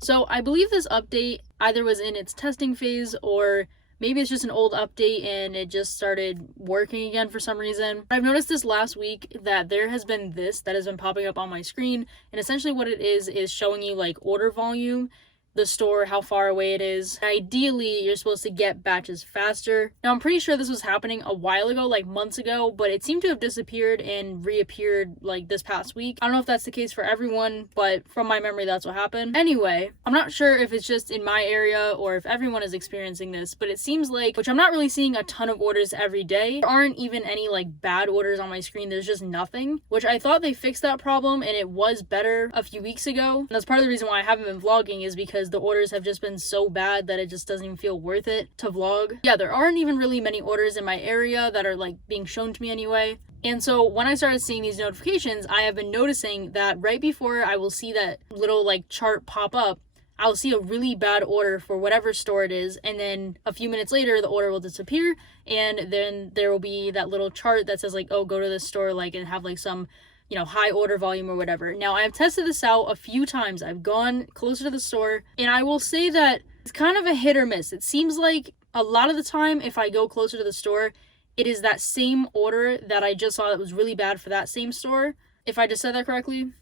So I believe this update either was in its testing phase or maybe it's just an old update and it just started working again for some reason. I've noticed this last week that there has been this that has been popping up on my screen, and essentially what it is showing you like order volume, the store, how far away it is. Ideally, you're supposed to get batches faster. Now, I'm pretty sure this was happening a while ago, like months ago, but it seemed to have disappeared and reappeared like this past week. I don't know if that's the case for everyone, but from my memory, that's what happened. Anyway, I'm not sure if it's just in my area or if everyone is experiencing this, but it seems like, which I'm not really seeing a ton of orders every day. There aren't even any like bad orders on my screen. There's just nothing, which I thought they fixed that problem and it was better a few weeks ago. And that's part of the reason why I haven't been vlogging, is because the orders have just been so bad that it just doesn't even feel worth it to vlog. Yeah, there aren't even really many orders in my area that are like being shown to me anyway. And so when I started seeing these notifications, I have been noticing that right before I will see that little like chart pop up, I'll see a really bad order for whatever store it is, and then a few minutes later the order will disappear, and then there will be that little chart that says like, oh, go to this store, like, and have like some, you know, high order volume or whatever. Now, I've tested this out a few times. I've gone closer to the store, and I will say that it's kind of a hit or miss. It seems like a lot of the time, if I go closer to the store, it is that same order that I just saw that was really bad for that same store, if I just said that correctly.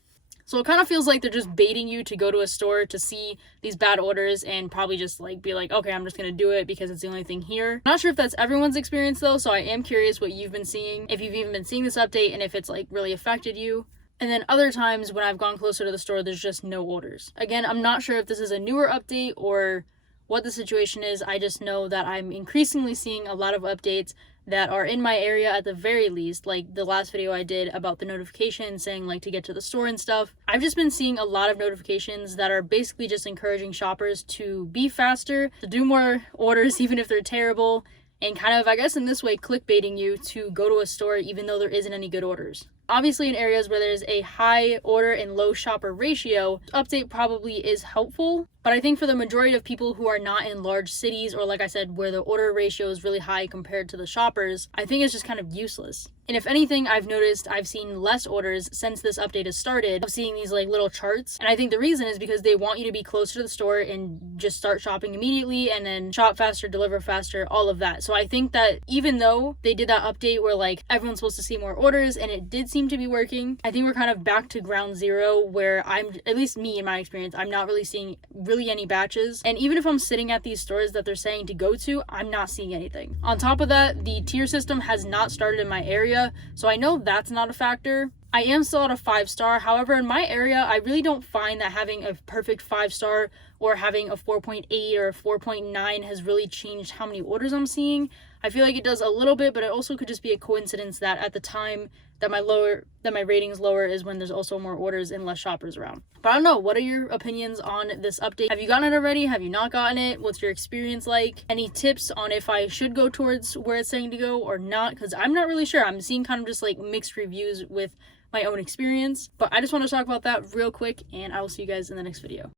So it kind of feels like they're just baiting you to go to a store to see these bad orders and probably just like be like, okay, I'm just gonna do it because it's the only thing here. I'm not sure if that's everyone's experience though, so I am curious what you've been seeing, if you've even been seeing this update and if it's like really affected you. And then other times when I've gone closer to the store, there's just no orders. Again, I'm not sure if this is a newer update or what the situation is. I just know that I'm increasingly seeing a lot of updates that are in my area at the very least, like the last video I did about the notifications saying like to get to the store and stuff. I've just been seeing a lot of notifications that are basically just encouraging shoppers to be faster, to do more orders even if they're terrible, and kind of, I guess in this way, clickbaiting you to go to a store even though there isn't any good orders. Obviously in areas where there's a high order and low shopper ratio, update probably is helpful. But I think for the majority of people who are not in large cities, or like I said, where the order ratio is really high compared to the shoppers, I think it's just kind of useless. And if anything, I've noticed I've seen less orders since this update has started of seeing these like little charts. And I think the reason is because they want you to be closer to the store and just start shopping immediately, and then shop faster, deliver faster, all of that. So I think that even though they did that update where like everyone's supposed to see more orders and it did seem to be working, I think we're kind of back to ground zero where I'm, at least me in my experience, I'm not really seeing really any batches. And even if I'm sitting at these stores that they're saying to go to, I'm not seeing anything. On top of that, the tier system has not started in my area, so I know that's not a factor. I am still at a 5-star. However, in my area, I really don't find that having a perfect 5-star or having a 4.8 or a 4.9 has really changed how many orders I'm seeing. I feel like it does a little bit, but it also could just be a coincidence that at the time that my rating's lower is when there's also more orders and less shoppers around. But I don't know, what are your opinions on this update? Have you gotten it already? Have you not gotten it? What's your experience like? Any tips on if I should go towards where it's saying to go or not? Because I'm not really sure. I'm seeing kind of just like mixed reviews with my own experience. But I just want to talk about that real quick, and I will see you guys in the next video.